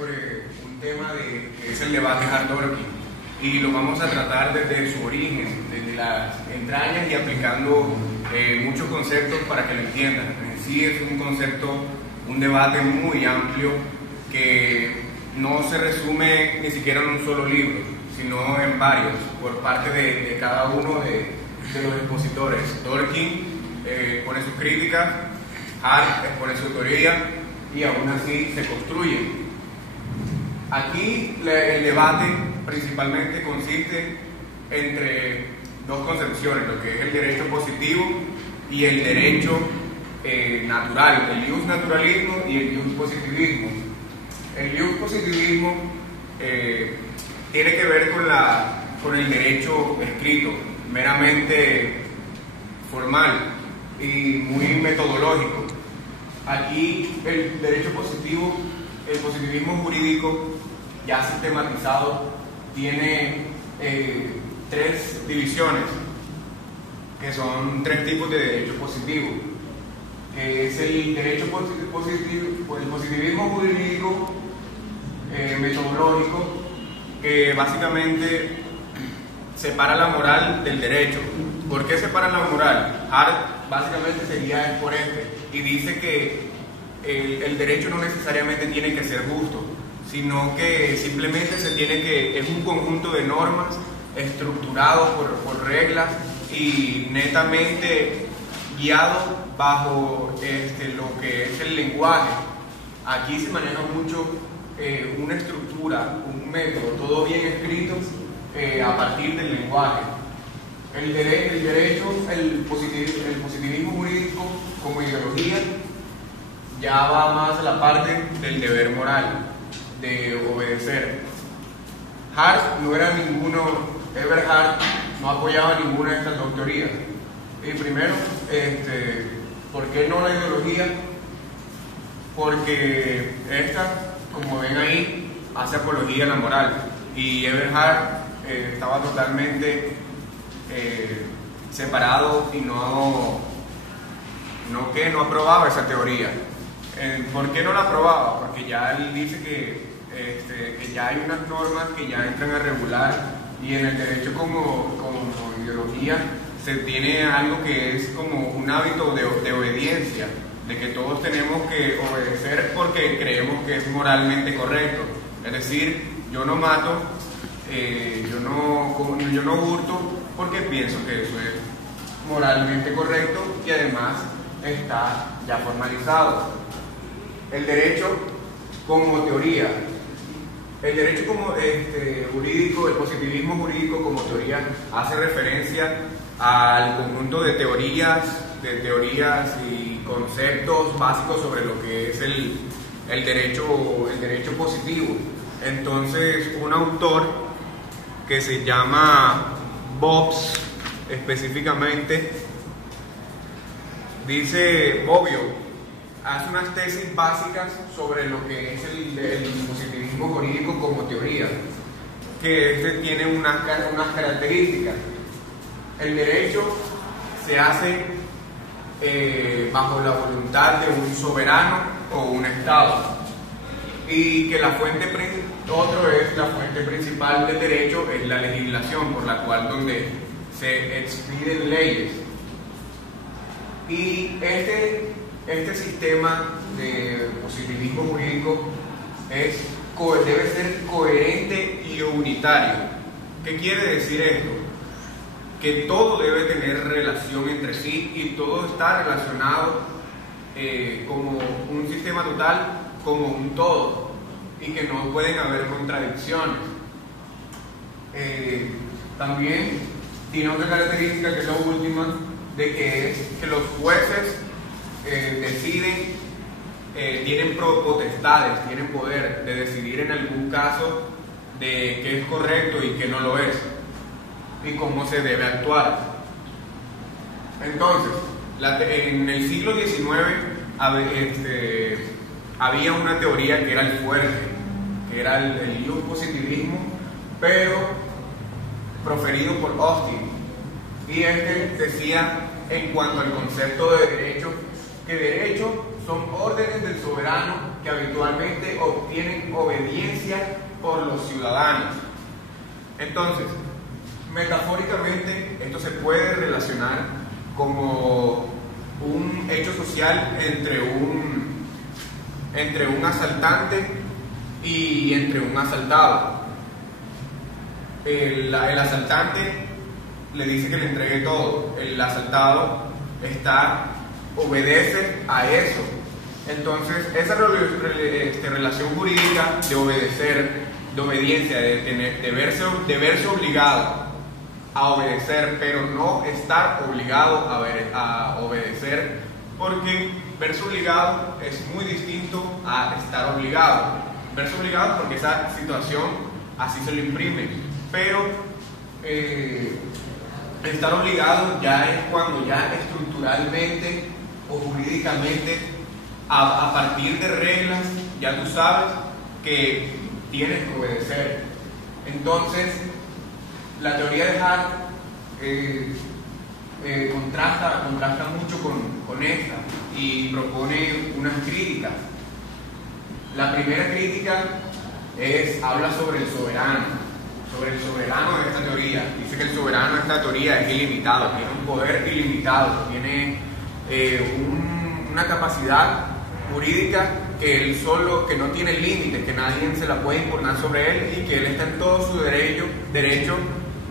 sobre un tema que es el debate Hart-Dworkin, y lo vamos a tratar desde su origen, desde las entrañas y aplicando muchos conceptos para que lo entiendan. En sí es un concepto, un debate muy amplio que no se resume ni siquiera en un solo libro, sino en varios, por parte de cada uno de los expositores. Dworkin pone sus críticas, Hart expone su teoría y aún así se construye. Aquí el debate principalmente consiste entre dos concepciones, lo que es el derecho positivo y el derecho natural, el jus naturalismo y el jus positivismo. El jus positivismo tiene que ver con el derecho escrito, meramente formal y muy metodológico. Aquí el derecho positivo, el positivismo jurídico ya sistematizado, tiene tres divisiones, que son tres tipos de derecho positivo, que es el derecho positivo, el positivismo jurídico metodológico, que básicamente separa la moral del derecho. ¿Por qué separa la moral? Hart básicamente sería exponente y dice que el derecho no necesariamente tiene que ser justo, sino que simplemente es un conjunto de normas estructurados por reglas y netamente guiado bajo lo que es el lenguaje. Aquí se maneja mucho una estructura, un método, todo bien escrito a partir del lenguaje. El positivismo jurídico como ideología ya va más a la parte del deber moral, de obedecer. Hart no era Eberhard no apoyaba ninguna de estas dos teorías. Y primero, ¿por qué no la ideología? Porque esta, como ven ahí, hace apología a la moral, y Eberhard estaba totalmente separado y no aprobaba esa teoría. ¿Por qué no la aprobaba? Porque ya él dice que ya hay unas normas que ya entran a regular, y en el derecho como ideología se tiene algo que es como un hábito de obediencia, de que todos tenemos que obedecer porque creemos que es moralmente correcto. Es decir, yo no mato, yo no hurto porque pienso que eso es moralmente correcto y además está ya formalizado. El derecho como teoría. El derecho como jurídico, el positivismo jurídico como teoría hace referencia al conjunto de teorías y conceptos básicos sobre lo que es el derecho positivo. Entonces, un autor que se llama Bobbs, específicamente, dice, Bobbio, hace unas tesis básicas sobre lo que es el positivismo jurídico como teoría, que tiene unas características. El derecho se hace bajo la voluntad de un soberano o un Estado, y que la fuente principal del derecho es la legislación, por la cual donde se expiden leyes. Y este sistema de positivismo jurídico debe ser coherente y unitario. ¿Qué quiere decir esto? Que todo debe tener relación entre sí y todo está relacionado como un sistema total, como un todo, y que no pueden haber contradicciones. También tiene otra característica, que es la última, de que los jueces deciden, tienen potestades, tienen poder de decidir en algún caso de qué es correcto y qué no lo es, y cómo se debe actuar. Entonces, en el siglo XIX había una teoría que era el fuerte, que era el jus positivismo, pero proferido por Austin, y decía en cuanto al concepto de derecho, que derecho son órdenes del soberano que habitualmente obtienen obediencia por los ciudadanos. Entonces, metafóricamente, esto se puede relacionar como un hecho social entre un asaltante y entre un asaltado. El asaltante le dice que le entregue todo, el asaltado obedece a eso. Entonces, esa relación jurídica de obedecer, de obediencia, de verse obligado a obedecer, pero no estar obligado a obedecer, porque verse obligado es muy distinto a estar obligado. Verse obligado porque esa situación así se lo imprime, pero estar obligado ya es cuando ya estructuralmente o jurídicamente, a partir de reglas, ya tú sabes que tienes que obedecer. Entonces, la teoría de Hart contrasta mucho con esta y propone unas críticas. La primera crítica habla sobre el soberano de esta teoría. Dice que el soberano de esta teoría es ilimitado, tiene un poder ilimitado, tiene una capacidad jurídica que no tiene límites, que nadie se la puede impugnar sobre él y que él está en todo su derecho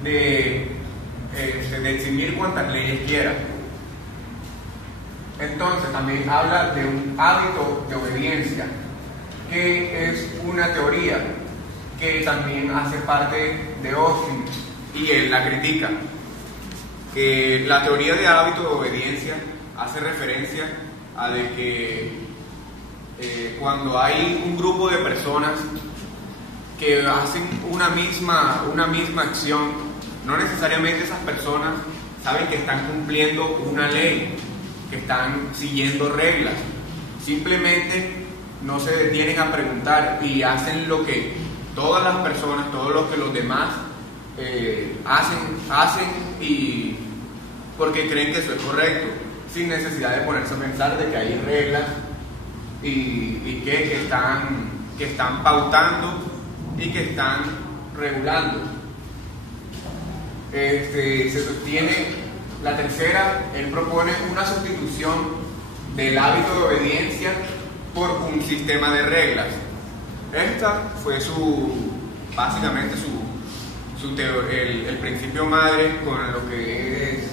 de eximir cuantas leyes quiera. Entonces también habla de un hábito de obediencia, que es una teoría que también hace parte de Austin y él la critica. La teoría de hábito de obediencia hace referencia a de que cuando hay un grupo de personas que hacen una misma acción, no necesariamente esas personas saben que están cumpliendo una ley, que están siguiendo reglas, simplemente no se detienen a preguntar y hacen lo que todas las personas, todo lo que los demás hacen y porque creen que eso es correcto, sin necesidad de ponerse a pensar de que hay reglas y que están pautando y que están regulando. Se sostiene la tercera, él propone una sustitución del hábito de obediencia por un sistema de reglas. Esta fue básicamente el principio madre con lo que es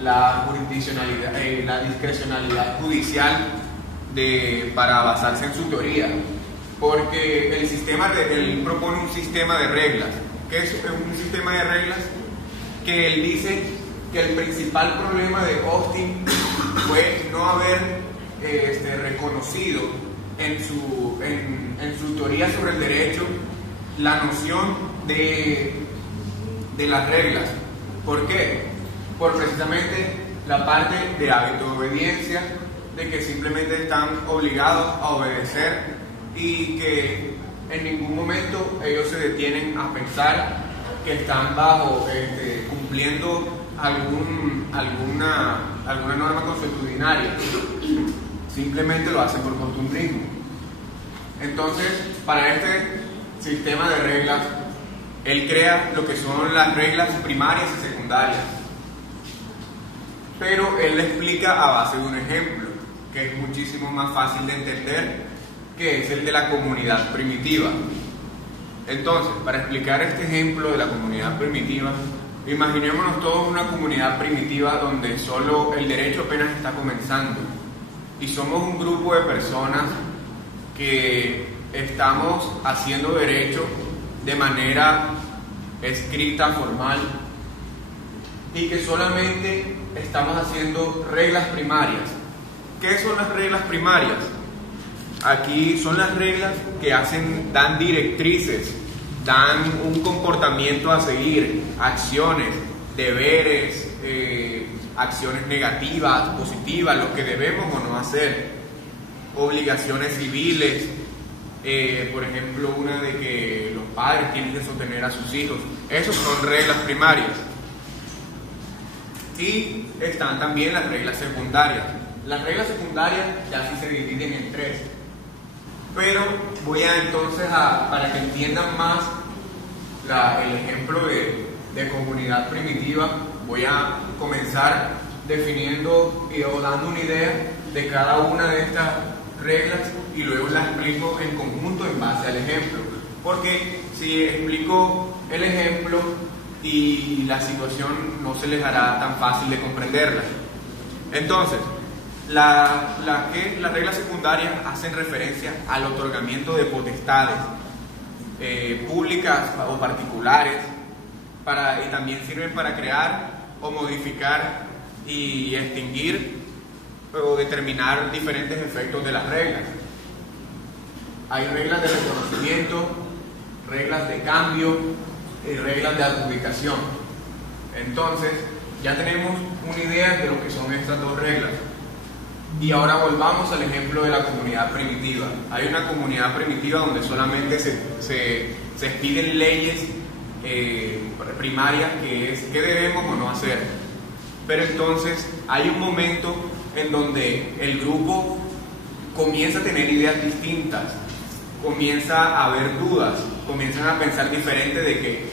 la jurisdiccionalidad, la discrecionalidad judicial para basarse en su teoría, porque él propone un sistema de reglas. ¿Qué es un sistema de reglas? Que él dice que el principal problema de Austin fue no haber reconocido en su teoría sobre el derecho la noción de las reglas. ¿Por qué? Por precisamente la parte de hábito de obediencia, de que simplemente están obligados a obedecer y que en ningún momento ellos se detienen a pensar que están cumpliendo alguna norma consuetudinaria, simplemente lo hacen por costumbrismo. Entonces, para este sistema de reglas, él crea lo que son las reglas primarias y secundarias, pero él le explica a base de un ejemplo que es muchísimo más fácil de entender, que es el de la comunidad primitiva. Entonces, para explicar este ejemplo de la comunidad primitiva, imaginémonos todos una comunidad primitiva donde solo el derecho apenas está comenzando y somos un grupo de personas que estamos haciendo derecho de manera escrita, formal, y que solamente estamos haciendo reglas primarias. ¿Qué son las reglas primarias? Aquí son las reglas que dan directrices, dan un comportamiento a seguir, acciones, deberes, acciones negativas, positivas, lo que debemos o no hacer, obligaciones civiles, por ejemplo, una de que los padres tienen que sostener a sus hijos. Esas son reglas primarias. Y están también las reglas secundarias. Las reglas secundarias ya sí se dividen en tres. Pero voy a entonces, para que entiendan más el ejemplo de comunidad primitiva, voy a comenzar definiendo o dando una idea de cada una de estas reglas y luego las explico en conjunto en base al ejemplo. Porque si explico el ejemplo y la situación, no se les hará tan fácil de comprenderla. Entonces, las reglas secundarias hacen referencia al otorgamiento de potestades públicas o particulares, y también sirven para crear o modificar y extinguir o determinar diferentes efectos de las reglas. Hay reglas de reconocimiento, reglas de cambio y reglas de adjudicación. Entonces, ya tenemos una idea de lo que son estas dos reglas. Y ahora volvamos al ejemplo de la comunidad primitiva. Hay una comunidad primitiva donde solamente se expiden leyes primarias, que es qué debemos o no hacer. Pero entonces hay un momento en donde el grupo comienza a tener ideas distintas, comienza a haber dudas, comienzan a pensar diferente de que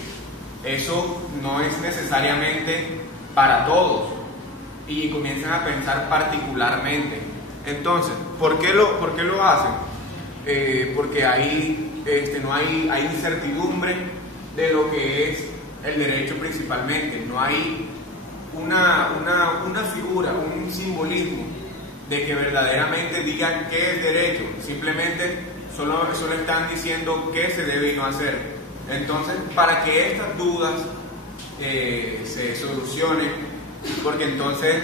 eso no es necesariamente para todos y comienzan a pensar particularmente. Entonces, ¿por qué lo hacen? Porque no hay incertidumbre de lo que es el derecho principalmente, no hay una figura, un simbolismo de que verdaderamente digan qué es derecho, simplemente solo están diciendo qué se debe y no hacer. Entonces, para que estas dudas se solucionen, porque entonces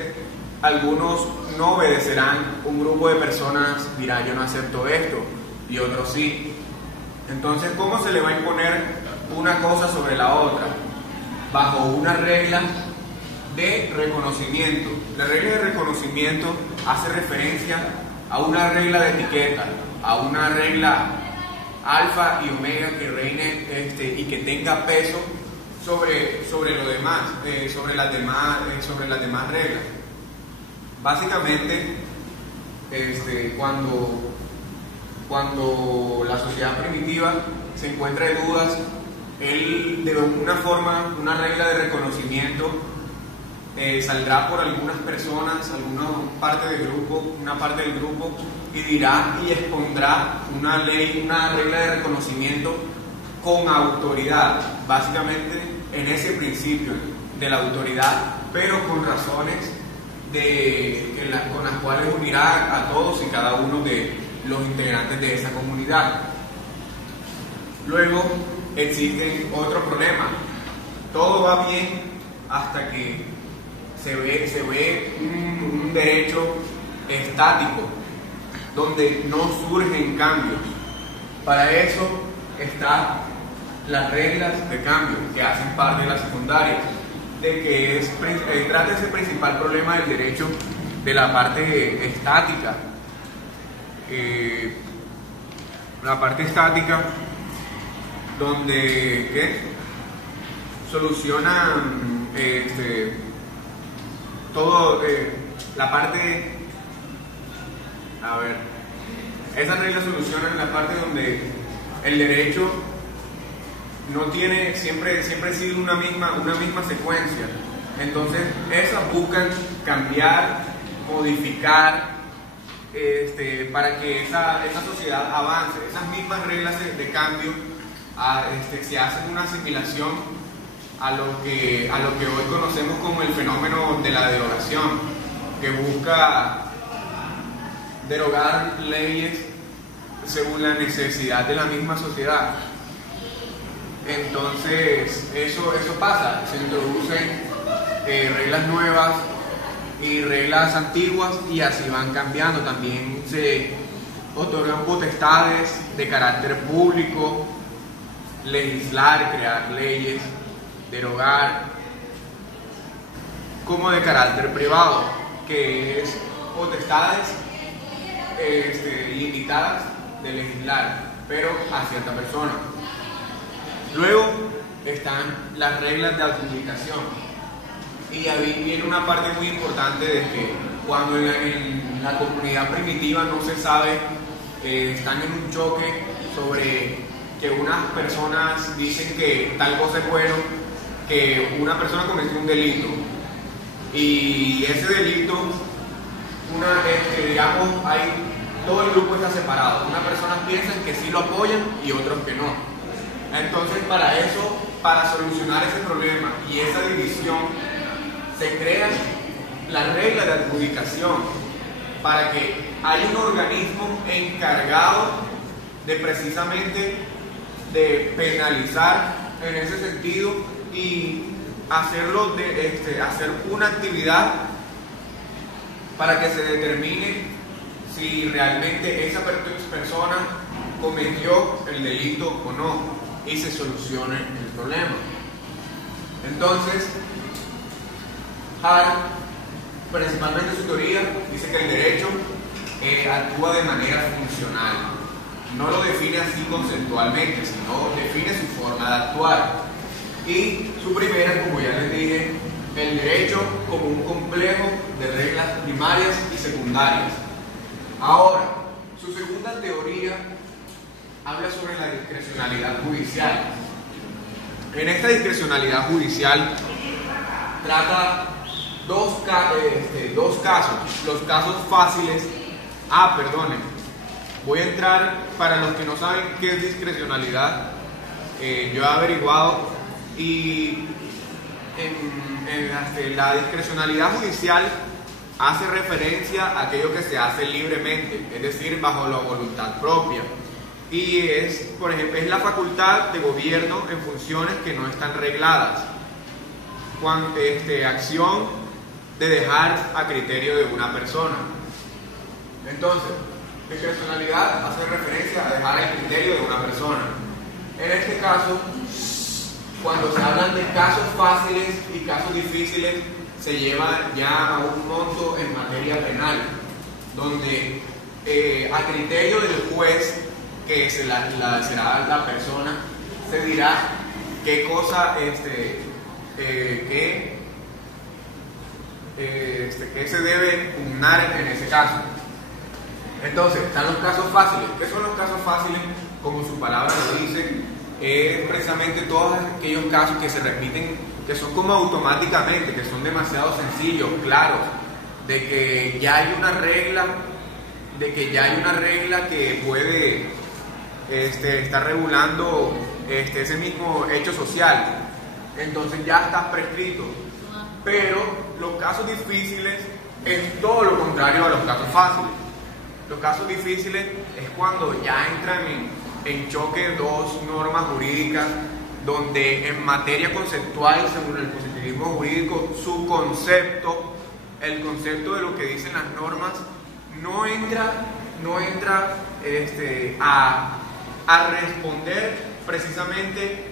algunos no obedecerán, un grupo de personas dirá yo no acepto esto y otros sí. Entonces, ¿cómo se le va a imponer una cosa sobre la otra? Bajo una regla de reconocimiento. La regla de reconocimiento hace referencia a una regla de etiqueta, a una regla alfa y omega que reine y que tenga peso sobre lo demás, sobre las demás reglas. Básicamente, cuando la sociedad primitiva se encuentra de dudas, él de alguna forma, una regla de reconocimiento saldrá por algunas personas, una parte del grupo, y dirá y expondrá una regla de reconocimiento con autoridad, básicamente en ese principio de la autoridad, pero con razones con las cuales unirá a todos y cada uno de los integrantes de esa comunidad. Luego existe otro problema. Todo va bien hasta que se ve un derecho estático donde no surgen cambios. Para eso están las reglas de cambio que hacen parte de la secundaria, de que trata ese principal problema del derecho de la parte estática. La parte estática donde solucionan todo la parte, esas reglas solucionan la parte donde el derecho no tiene, siempre ha sido una misma secuencia. Entonces esas buscan cambiar, modificar, para que esa sociedad avance. Esas mismas reglas de cambio se hacen una asimilación a lo que hoy conocemos como el fenómeno de la derogación, que busca derogar leyes según la necesidad de la misma sociedad. Entonces eso pasa, se introducen reglas nuevas y reglas antiguas y así van cambiando. También se otorgan potestades de carácter público, legislar, crear leyes, derogar, como de carácter privado, que es potestades limitadas de legislar, pero a cierta persona. Luego están las reglas de adjudicación, y ahí viene una parte muy importante de que cuando en la comunidad primitiva no se sabe están en un choque sobre que unas personas dicen que tal cosa es bueno, que una persona cometió un delito y ese delito, digamos, todo el grupo está separado. Unas personas piensan que sí lo apoyan y otros que no. Entonces, para eso, para solucionar ese problema y esa división, se crea la regla de adjudicación para que haya un organismo encargado de precisamente de penalizar en ese sentido y hacerlo hacer una actividad para que se determine si realmente esa persona cometió el delito o no y se solucione el problema. Entonces, Hart, principalmente su teoría, dice que el derecho actúa de manera funcional. No lo define así conceptualmente, sino define su forma de actuar. Y su primera, como ya les dije, el derecho como un complejo de reglas primarias y secundarias. Ahora, su segunda teoría habla sobre la discrecionalidad judicial. En esta discrecionalidad judicial trata dos casos, los casos fáciles. Voy a entrar, para los que no saben qué es discrecionalidad, yo he averiguado y la discrecionalidad judicial hace referencia a aquello que se hace libremente, es decir, bajo la voluntad propia. Y es, por ejemplo, es la facultad de gobierno en funciones que no están regladas. Acción de dejar a criterio de una persona. Entonces, discrecionalidad hace referencia a dejar el criterio de una persona. En este caso, cuando se hablan de casos fáciles y casos difíciles, se lleva ya a un monto en materia penal, donde a criterio del juez, que será la persona, se dirá qué cosa, qué se debe pugnar en ese caso. Entonces, están los casos fáciles. ¿Qué son los casos fáciles? Como su palabra lo dice, es precisamente todos aquellos casos que se repiten, que son como automáticamente, que son demasiado sencillos, claros, de que ya hay una regla, que puede estar regulando ese mismo hecho social. Entonces ya está prescrito. Pero los casos difíciles es todo lo contrario a los casos fáciles. Los casos difíciles es cuando ya entran en choque dos normas jurídicas, donde en materia conceptual, según el positivismo jurídico, su concepto, el concepto de lo que dicen las normas, no entra a responder precisamente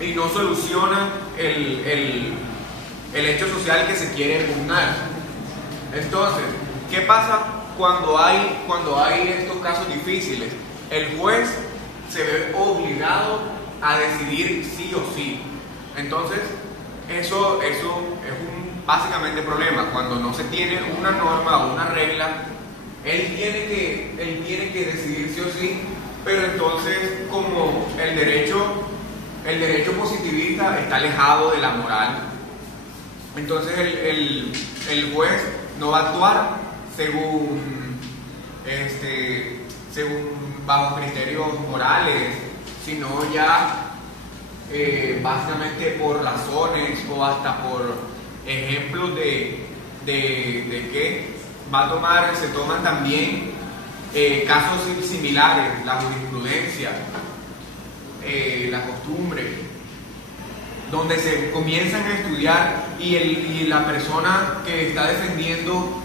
y no soluciona el hecho social que se quiere pugnar. Entonces, ¿qué pasa cuando hay estos casos difíciles? El juez se ve obligado a decidir sí o sí. Entonces, eso es un básicamente problema. Cuando no se tiene una norma o una regla, él tiene que decidir sí o sí, pero entonces, como el derecho positivista está alejado de la moral, entonces el juez no va a actuar según bajo criterios morales, sino ya básicamente por razones o hasta por ejemplos de que se toman también casos similares, la jurisprudencia, la costumbre, donde se comienzan a estudiar y la persona que está defendiendo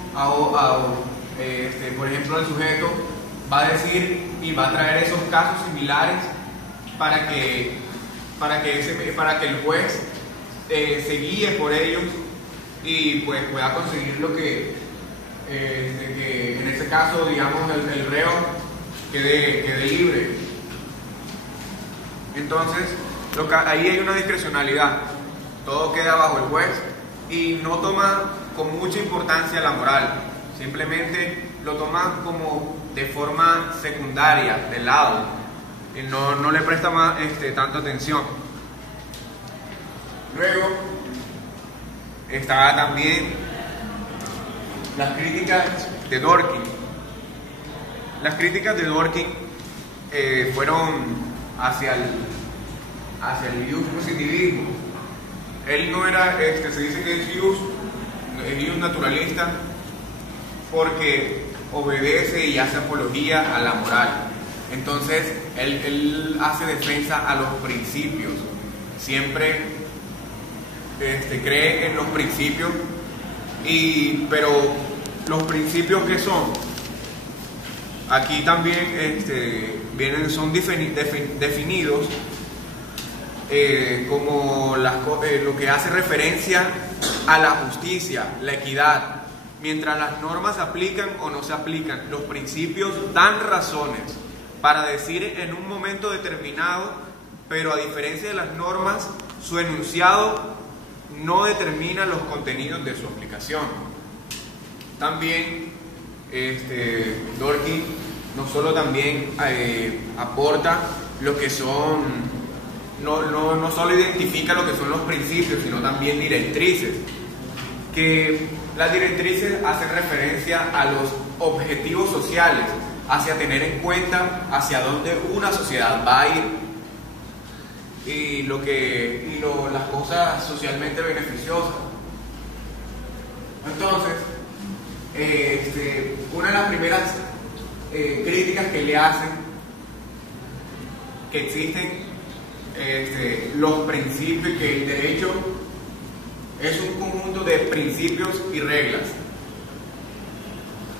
por ejemplo, al sujeto va a decir y va a traer esos casos similares para que el juez se guíe por ellos y pues pueda conseguir lo que en ese caso, digamos, el reo quede libre. Entonces, ahí hay una discrecionalidad, todo queda bajo el juez y no toma con mucha importancia la moral, simplemente lo toma como de forma secundaria, de lado, y no le presta más, tanta atención. Luego está también las críticas de Dworkin. Las críticas de Dworkin fueron hacia el youth positivismo. Él no era, se dice que es youth naturalista porque obedece y hace apología a la moral. Entonces él hace defensa a los principios, siempre cree en los principios, pero los principios que son, aquí también son definidos como lo que hace referencia a la justicia, la equidad. Mientras las normas se aplican o no se aplican, los principios dan razones para decir en un momento determinado, pero a diferencia de las normas, su enunciado no determina los contenidos de su aplicación. También Dworkin no solo también aporta lo que son, no solo identifica lo que son los principios, sino también directrices, que las directrices hacen referencia a los objetivos sociales, hacia tener en cuenta hacia dónde una sociedad va a ir y las cosas socialmente beneficiosas. Entonces, una de las primeras críticas que le hacen, que existen los principios, que el derecho es un conjunto de principios y reglas,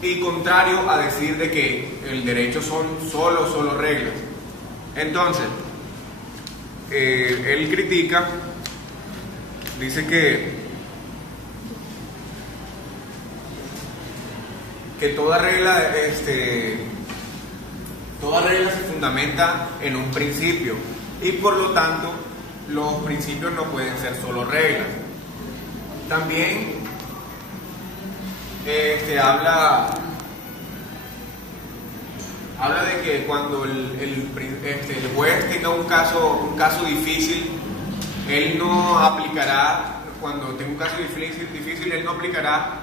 y contrario a decir de que el derecho son solo reglas. Entonces, él critica, dice que toda regla se fundamenta en un principio, y por lo tanto los principios no pueden ser solo reglas. También habla de que cuando el juez tenga un caso difícil, él no aplicará, cuando tenga un caso difícil, él no aplicará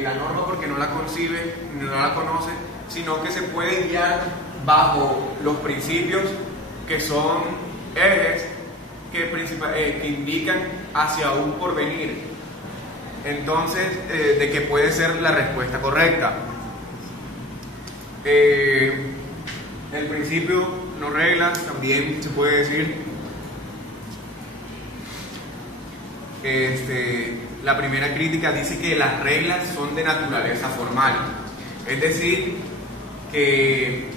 la norma porque no la concibe, no la conoce, sino que se puede guiar bajo los principios que son ejes que indican hacia un porvenir. Entonces, de que puede ser la respuesta correcta. El principio no reglas, también se puede decir. La primera crítica dice que las reglas son de naturaleza formal, es decir, que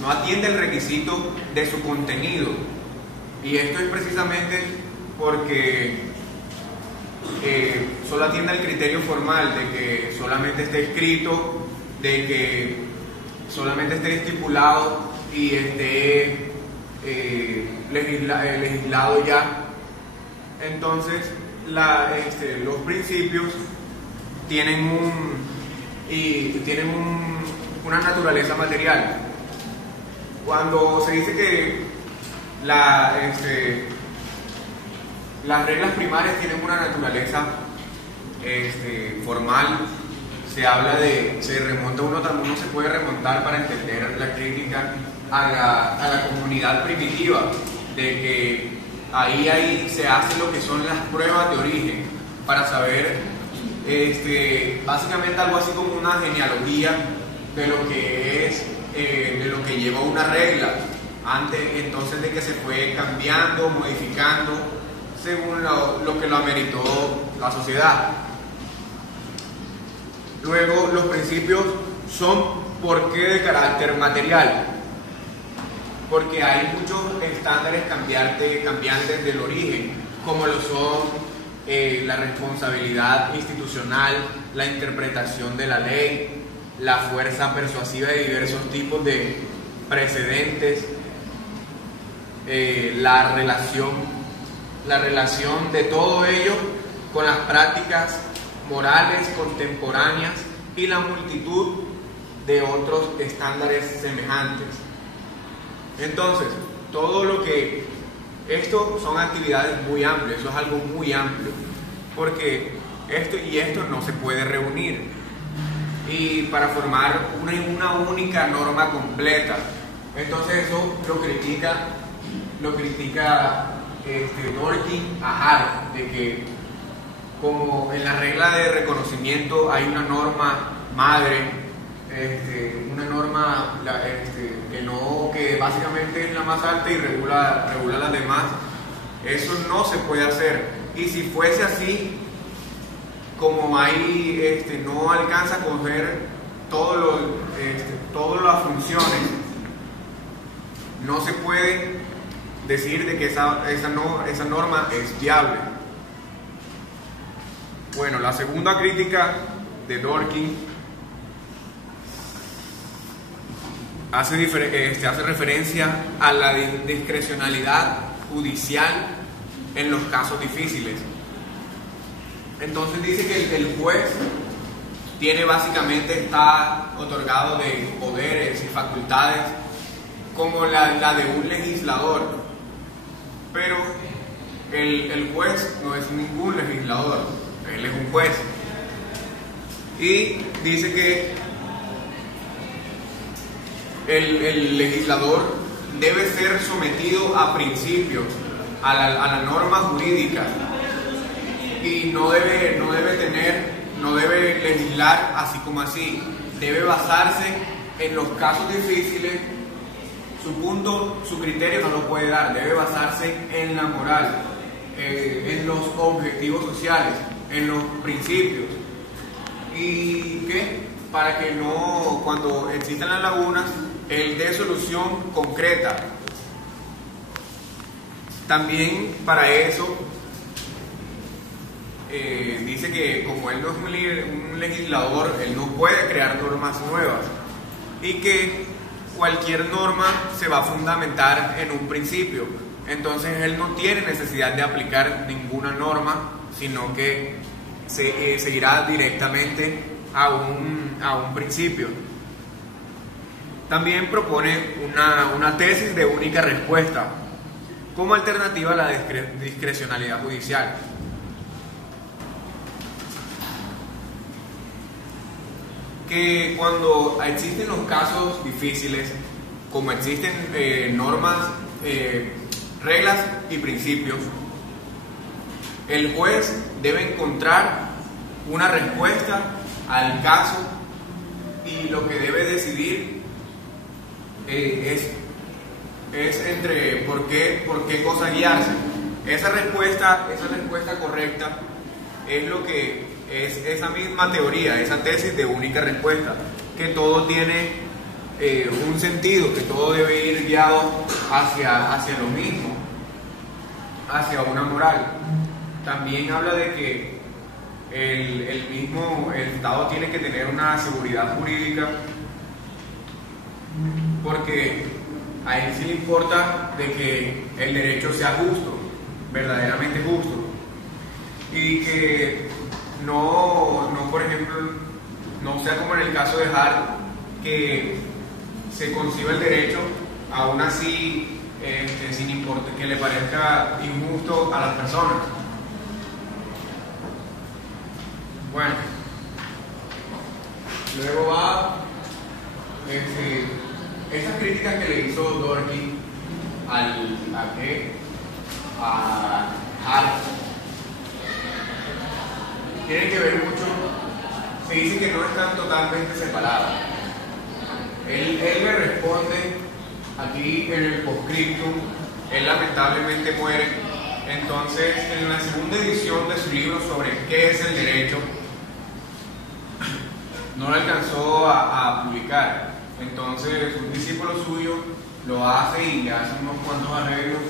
no atiende el requisito de su contenido, y esto es precisamente porque solo atiende al criterio formal de que solamente esté escrito, de que solamente esté estipulado y esté legislado ya. Entonces los principios tienen una naturaleza material. Cuando se dice que las reglas primarias tienen una naturaleza formal, uno se puede remontar para entender la crítica a la comunidad primitiva, de que ahí se hace lo que son las pruebas de origen para saber básicamente algo así como una genealogía de lo que es de lo que lleva una regla antes, entonces de que se fue cambiando, modificando según lo que lo ameritó la sociedad. Luego, los principios son ¿por qué de carácter material? Porque hay muchos estándares cambiantes del origen, como lo son la responsabilidad institucional, la interpretación de la ley, la fuerza persuasiva de diversos tipos de precedentes, la relación de todo ello con las prácticas morales contemporáneas y la multitud de otros estándares semejantes. Entonces, todo lo que... Esto son actividades muy amplias, eso es algo muy amplio, porque esto y esto no se puede reunir y para formar una única norma completa. Entonces eso lo critica Dworkin a Hart, de que como en la regla de reconocimiento hay una norma madre, una norma que básicamente es la más alta y regula las demás, eso no se puede hacer. Y si fuese así, como hay no alcanza a coger todas las funciones, no se puede decir de que esa norma es viable. Bueno, la segunda crítica de Dworkin hace referencia a la discrecionalidad judicial en los casos difíciles. Entonces dice que el juez está otorgado de poderes y facultades como la de un legislador, pero el juez no es ningún legislador, él es un juez. Y dice que el legislador debe ser sometido a principios, a la norma jurídica, y no debe legislar así como así, debe basarse en los casos difíciles. Su criterio no lo puede dar, debe basarse en la moral, en los objetivos sociales, en los principios, y que para que no, cuando existan las lagunas, él dé solución concreta. También para eso dice que como él no es un legislador, él no puede crear normas nuevas y que cualquier norma se va a fundamentar en un principio. Entonces él no tiene necesidad de aplicar ninguna norma, sino que se irá directamente a un principio. También propone una tesis de única respuesta como alternativa a la discrecionalidad judicial. Que cuando existen los casos difíciles, como existen normas, reglas y principios, el juez debe encontrar una respuesta al caso y lo que debe decidir es entre por qué cosa guiarse. Esa respuesta correcta es lo que es esa misma teoría, esa tesis de única respuesta, que todo tiene un sentido, que todo debe ir guiado hacia lo mismo, hacia una moral. También habla de que el Estado tiene que tener una seguridad jurídica, porque a él sí le importa de que el derecho sea justo, verdaderamente justo, y que no por ejemplo, no sea como en el caso de Hart, que se conciba el derecho aún así sin importar que le parezca injusto a las personas. Bueno, luego va estas críticas que le hizo Dworkin a Hart tienen que ver mucho. Se dice que no están totalmente separadas. Él le responde aquí en el postscriptum. Él lamentablemente muere. Entonces, en la segunda edición de su libro sobre qué es el derecho, no lo alcanzó a publicar. Entonces un discípulo suyo lo hace y le hace unos cuantos arreglos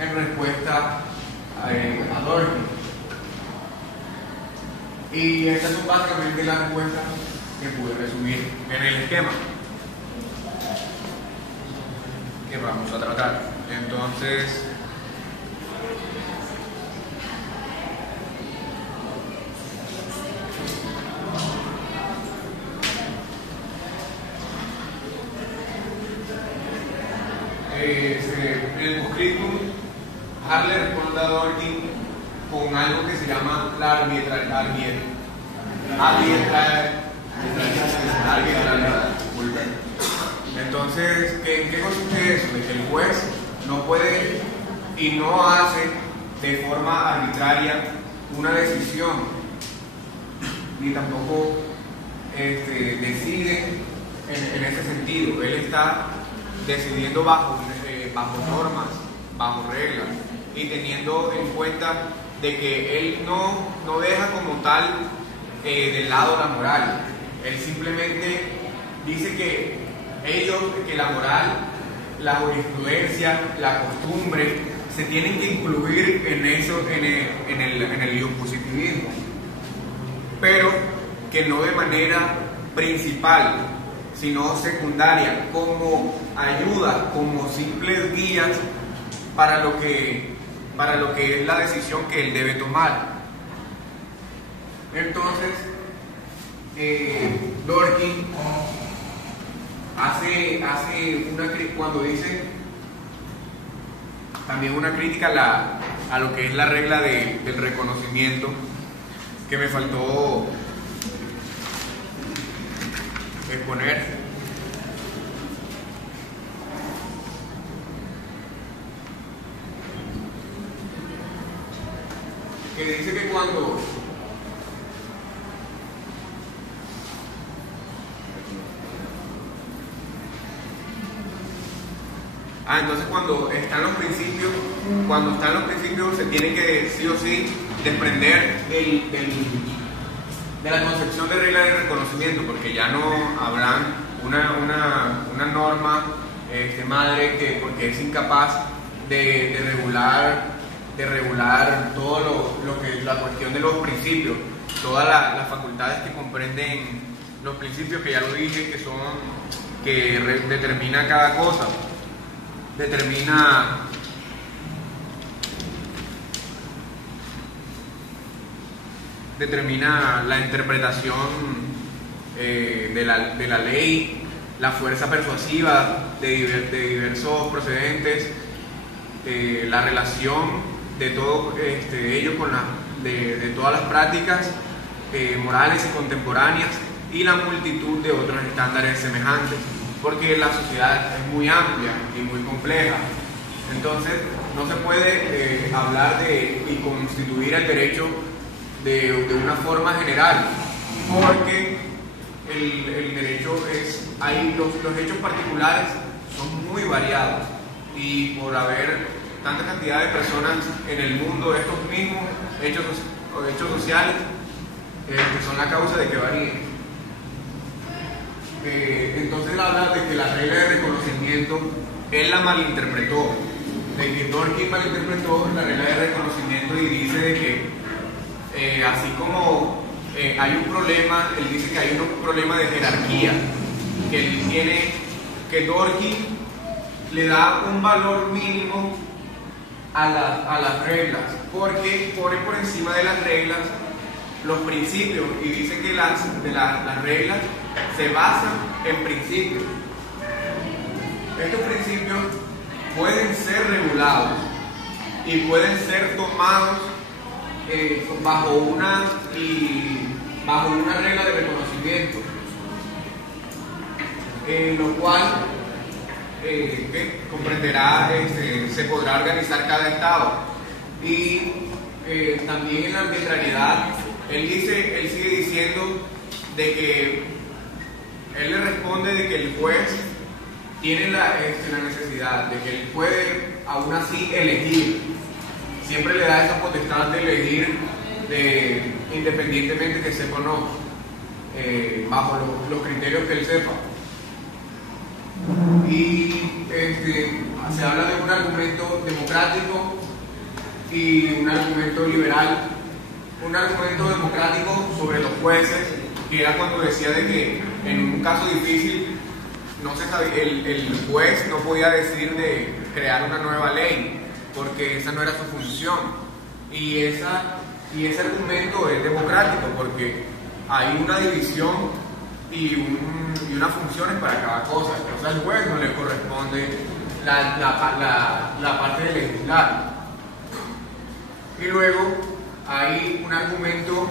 en respuesta a Dworkin. Y estas son básicamente las respuestas que pude resumir en el esquema que vamos a tratar. Entonces, En el postscriptum, Harley responde a Dworkin con algo que se llama la arbitrariedad. Entonces, ¿en qué consiste eso? De que el juez no puede y no hace de forma arbitraria una decisión, ni tampoco decide en ese sentido. Él está decidiendo bajo normas, bajo reglas, y teniendo en cuenta de que él no deja como tal de lado la moral. Él simplemente dice que la moral, la jurisprudencia, la costumbre se tienen que incluir en eso, en el positivismo, pero que no de manera principal, sino secundaria, como ayuda, como simples guías para lo que es la decisión que él debe tomar. Entonces, Dworkin cuando dice también una crítica a lo que es la regla del reconocimiento, que me faltó exponer. Que dice que cuando entonces cuando están los principios se tiene que sí o sí desprender de la concepción de regla de reconocimiento, porque ya no habrán una norma madre que, porque es incapaz de regular todo lo que es la cuestión de los principios, todas las facultades que comprenden los principios, que ya lo dije, que determina cada cosa, determina la interpretación de la ley, la fuerza persuasiva de diversos procedentes, la relación de todo ello con de todas las prácticas morales y contemporáneas, y la multitud de otros estándares semejantes, porque la sociedad es muy amplia y muy compleja. Entonces no se puede hablar y constituir el derecho de una forma general, porque el derecho los hechos particulares son muy variados, y por haber tanta cantidad de personas en el mundo, estos mismos hechos sociales que son la causa de que varíen. Entonces él habla de que la regla de reconocimiento él la malinterpretó, de que Dworkin malinterpretó la regla de reconocimiento, y dice de que así como hay un problema, él dice que hay un problema de jerarquía, que Dworkin le da un valor mínimo a las reglas, porque pone por encima de las reglas los principios, y dice que las reglas se basan en principios. Estos principios pueden ser regulados y pueden ser tomados bajo una regla de reconocimiento, lo cual comprenderá, se podrá organizar cada estado. Y también en la arbitrariedad, él sigue diciendo de que él le responde de que el juez tiene la necesidad de que él puede aún así elegir, siempre le da esa potestad de elegir independientemente que sepa o no, bajo los criterios que él sepa. Y se habla de un argumento democrático y un argumento liberal. Un argumento democrático sobre los jueces, que era cuando decía de que en un caso difícil no se sabía, el juez no podía decidir de crear una nueva ley, porque esa no era su función. Y ese argumento es democrático, porque hay una división y unas funciones para cada cosa. Entonces al juez no le corresponde la parte de legislar. Y luego hay un argumento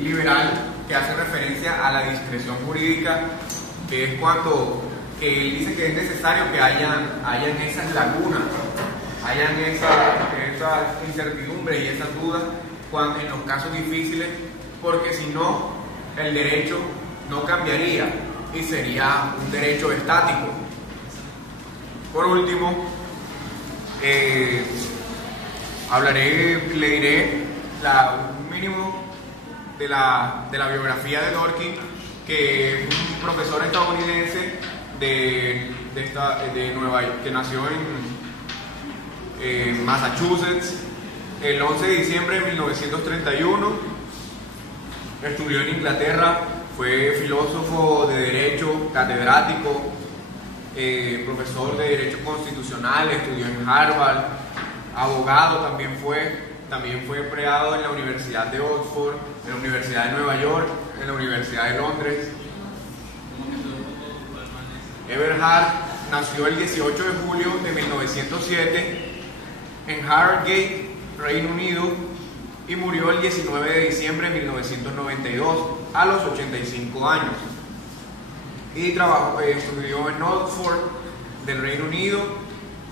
liberal que hace referencia a la discreción jurídica, que es cuando él dice que es necesario que hayan esas lagunas, hayan esas incertidumbres y esas dudas en los casos difíciles, porque si no, el derecho no cambiaría y sería un derecho estático. Por último, le diré un mínimo de la biografía de Dworkin, que es un profesor estadounidense que nació en Massachusetts el 11 de diciembre de 1931, estudió en Inglaterra, fue filósofo de derecho, catedrático, profesor de derecho constitucional, estudió en Harvard, abogado también fue empleado en la Universidad de Oxford, en la Universidad de Nueva York, en la Universidad de Londres. Eberhard nació el 18 de julio de 1907 en Harrogate, Reino Unido, y murió el 19 de diciembre de 1992 a los 85 años. Y estudió en Oxford del Reino Unido.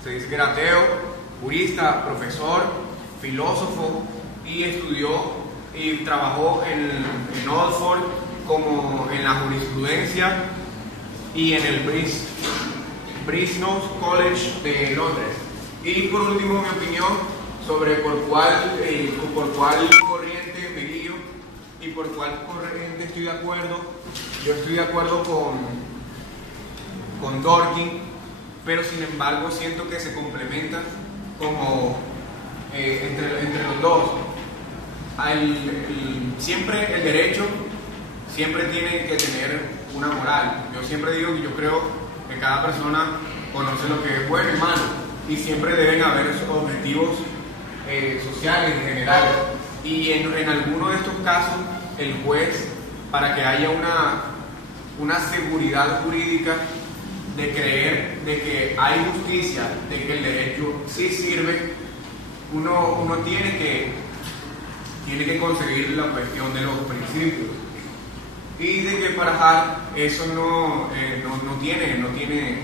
Se dice que era ateo, jurista, profesor, filósofo, y estudió y trabajó en Oxford como en la jurisprudencia y en el Brasenose College de Londres. Y por último, mi opinión sobre por cuál corriente me guío y por cuál corriente estoy de acuerdo. Yo estoy de acuerdo con Dworkin, pero sin embargo siento que se complementan como entre los dos. Siempre el derecho siempre tiene que tener una moral. Yo siempre digo que yo creo que cada persona conoce lo que es bueno y malo, y siempre deben haber esos objetivos sociales en general. Y en alguno de estos casos, el juez, para que haya una seguridad jurídica de creer de que hay justicia, de que el derecho sí sirve, uno tiene que conseguir la cuestión de los principios. Y de que para Hart eso no tiene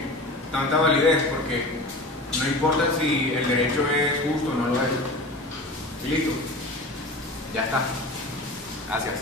tanta validez, porque no importa si el derecho es justo o no lo es. Y listo. Ya está. Gracias.